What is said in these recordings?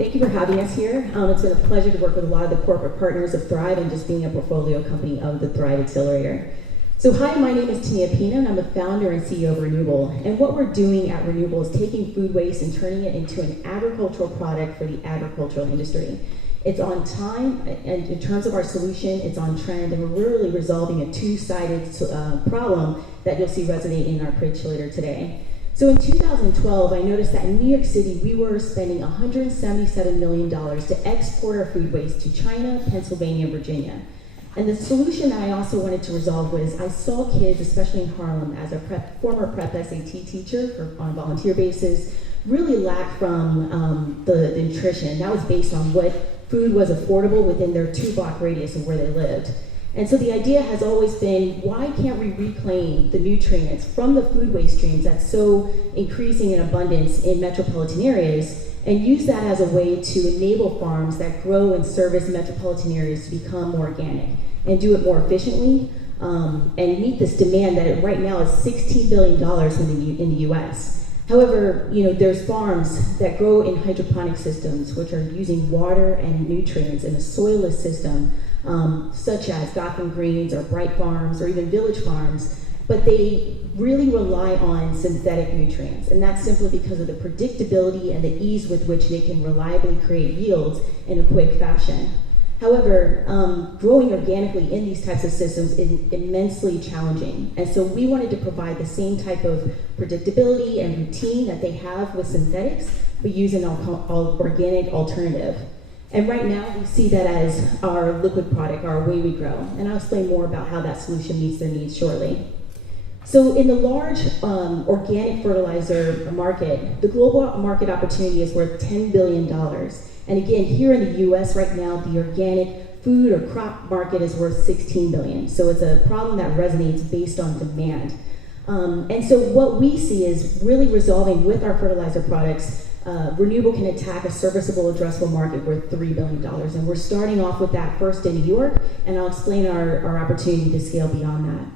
Thank you for having us here. It's been a pleasure to work with a lot of the corporate partners of Thrive and just being a portfolio company of the Thrive Accelerator. So hi, my name is Tania Pina, and I'm the founder and CEO of Nuble. And what we're doing at Nuble is taking food waste and turning it into an agricultural product for the agricultural industry. It's on time, and in terms of our solution, it's on trend, and we're really resolving a two-sided problem that you'll see resonate in our pitch later today. So in 2012, I noticed that in New York City, we were spending $177 million to export our food waste to China, Pennsylvania, and Virginia. And the solution that I also wanted to resolve was I saw kids, especially in Harlem, as a former prep SAT teacher on a volunteer basis, really lack from the nutrition. That was based on what food was affordable within their 2-block radius of where they lived. And so the idea has always been, why can't we reclaim the nutrients from the food waste streams that's so increasing in abundance in metropolitan areas and use that as a way to enable farms that grow and service metropolitan areas to become more organic and do it more efficiently and meet this demand that right now is $16 billion in the US. However, there's farms that grow in hydroponic systems which are using water and nutrients in a soilless system, such as Gotham Greens or Bright Farms or even Village Farms, but they really rely on synthetic nutrients, and that's simply because of the predictability and the ease with which they can reliably create yields in a quick fashion. However, growing organically in these types of systems is immensely challenging, and so we wanted to provide the same type of predictability and routine that they have with synthetics, but use an organic alternative. And right now, we see that as our liquid product, our way we grow. And I'll explain more about how that solution meets their needs shortly. So in the large organic fertilizer market, the global market opportunity is worth $10 billion. And again, here in the US right now, the organic food or crop market is worth $16 billion. So it's a problem that resonates based on demand. And so what we see is really resolving with our fertilizer products. Nuble can attack a serviceable addressable market worth $3 billion. And we're starting off with that first in New York, and I'll explain our opportunity to scale beyond that.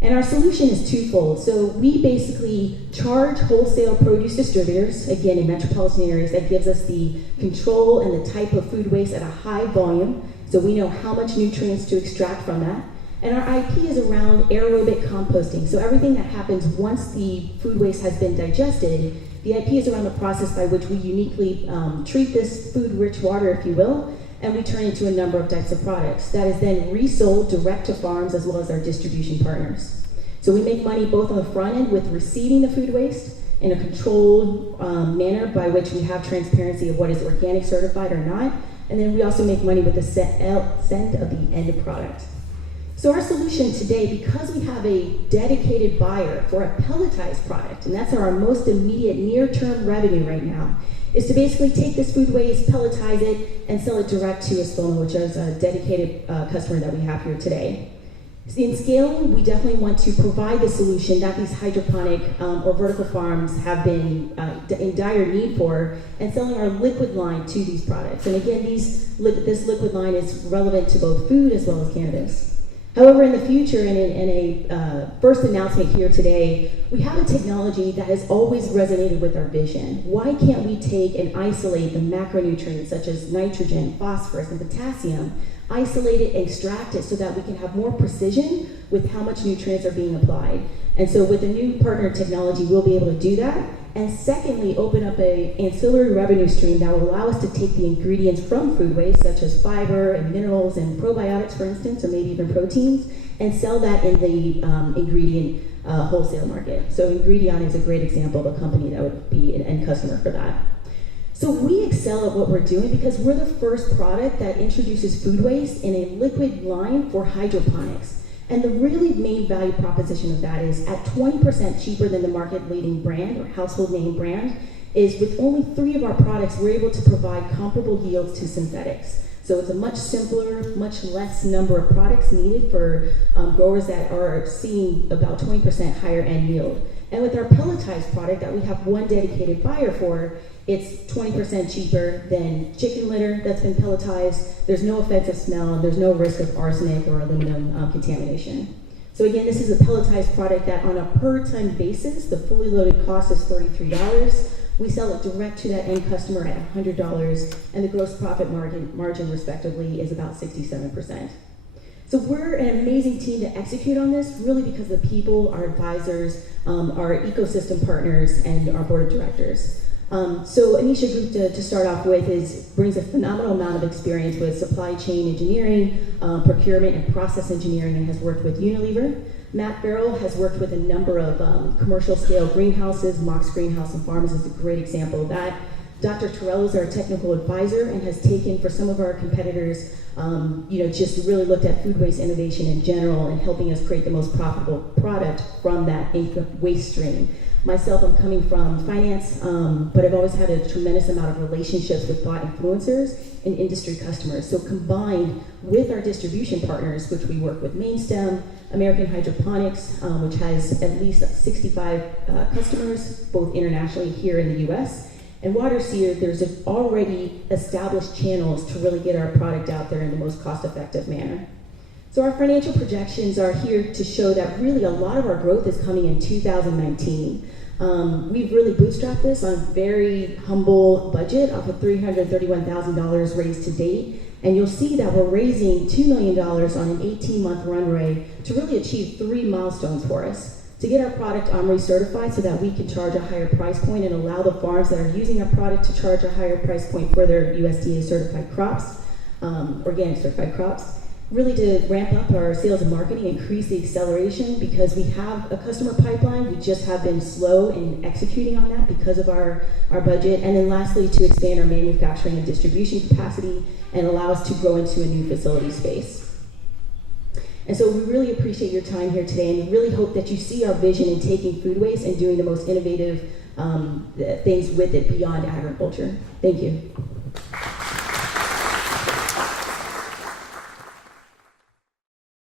And our solution is twofold. So we basically charge wholesale produce distributors, again in metropolitan areas, that gives us the control and the type of food waste at a high volume, so we know how much nutrients to extract from that. And our IP is around aerobic composting. So everything that happens once the food waste has been digested, the IP is around the process by which we uniquely treat this food-rich water, if you will, and we turn it into a number of types of products. That is then resold direct to farms as well as our distribution partners. So we make money both on the front end with receiving the food waste in a controlled manner by which we have transparency of what is organic certified or not, and then we also make money with the scent of the end product. So our solution today, because we have a dedicated buyer for a pelletized product, and that's our most immediate near-term revenue right now, is to basically take this food waste, pelletize it, and sell it direct to Espona, which is a dedicated customer that we have here today. In scaling, we definitely want to provide the solution that these hydroponic or vertical farms have been in dire need for, and selling our liquid line to these products. And again, this liquid line is relevant to both food as well as cannabis. However, in the future, in a first announcement here today, we have a technology that has always resonated with our vision. Why can't we take and isolate the macronutrients such as nitrogen, phosphorus, and potassium, isolate it, and extract it so that we can have more precision with how much nutrients are being applied? And so with a new partner technology, we'll be able to do that. And secondly, open up an ancillary revenue stream that will allow us to take the ingredients from food waste, such as fiber and minerals and probiotics, for instance, or maybe even proteins, and sell that in the ingredient wholesale market. So Ingredion is a great example of a company that would be an end customer for that. So we excel at what we're doing because we're the first product that introduces food waste in a liquid line for hydroponics. And the really main value proposition of that is at 20% cheaper than the market leading brand or household name brand, is with only 3 of our products, we're able to provide comparable yields to synthetics. So it's a much simpler, much less number of products needed for growers that are seeing about 20% higher end yield. And with our pelletized product that we have one dedicated buyer for, it's 20% cheaper than chicken litter that's been pelletized. There's no offensive smell, and there's no risk of arsenic or aluminum contamination. So again, this is a pelletized product that on a per ton basis, the fully loaded cost is $33. We sell it direct to that end customer at $100, and the gross profit margin respectively is about 67%. So we're an amazing team to execute on this, really because of the people, our advisors, our ecosystem partners, and our board of directors. So Anisha Gupta, to start off with, brings a phenomenal amount of experience with supply chain engineering, procurement, and process engineering, and has worked with Unilever. Matt Farrell has worked with a number of commercial scale greenhouses. Mox Greenhouse and Farms is a great example of that. Dr. Terrell is our technical advisor and has taken for some of our competitors, just really looked at food waste innovation in general and helping us create the most profitable product from that waste stream. Myself, I'm coming from finance, but I've always had a tremendous amount of relationships with thought influencers and industry customers. So combined with our distribution partners, which we work with Mainstem, American Hydroponics, which has at least 65 customers, both internationally here in the US, and WaterSeer, there's already established channels to really get our product out there in the most cost-effective manner. So our financial projections are here to show that really a lot of our growth is coming in 2019. We've really bootstrapped this on a very humble budget of a $331,000 raised to date. And you'll see that we're raising $2 million on an 18-month run rate to really achieve 3 milestones for us. To get our product OMRI certified so that we can charge a higher price point and allow the farms that are using our product to charge a higher price point for their USDA certified crops, organic certified crops. Really to ramp up our sales and marketing, increase the acceleration because we have a customer pipeline. We just have been slow in executing on that because of our budget. And then lastly, to expand our manufacturing and distribution capacity and allow us to grow into a new facility space. And so we really appreciate your time here today, and we really hope that you see our vision in taking food waste and doing the most innovative things with it beyond agriculture. Thank you.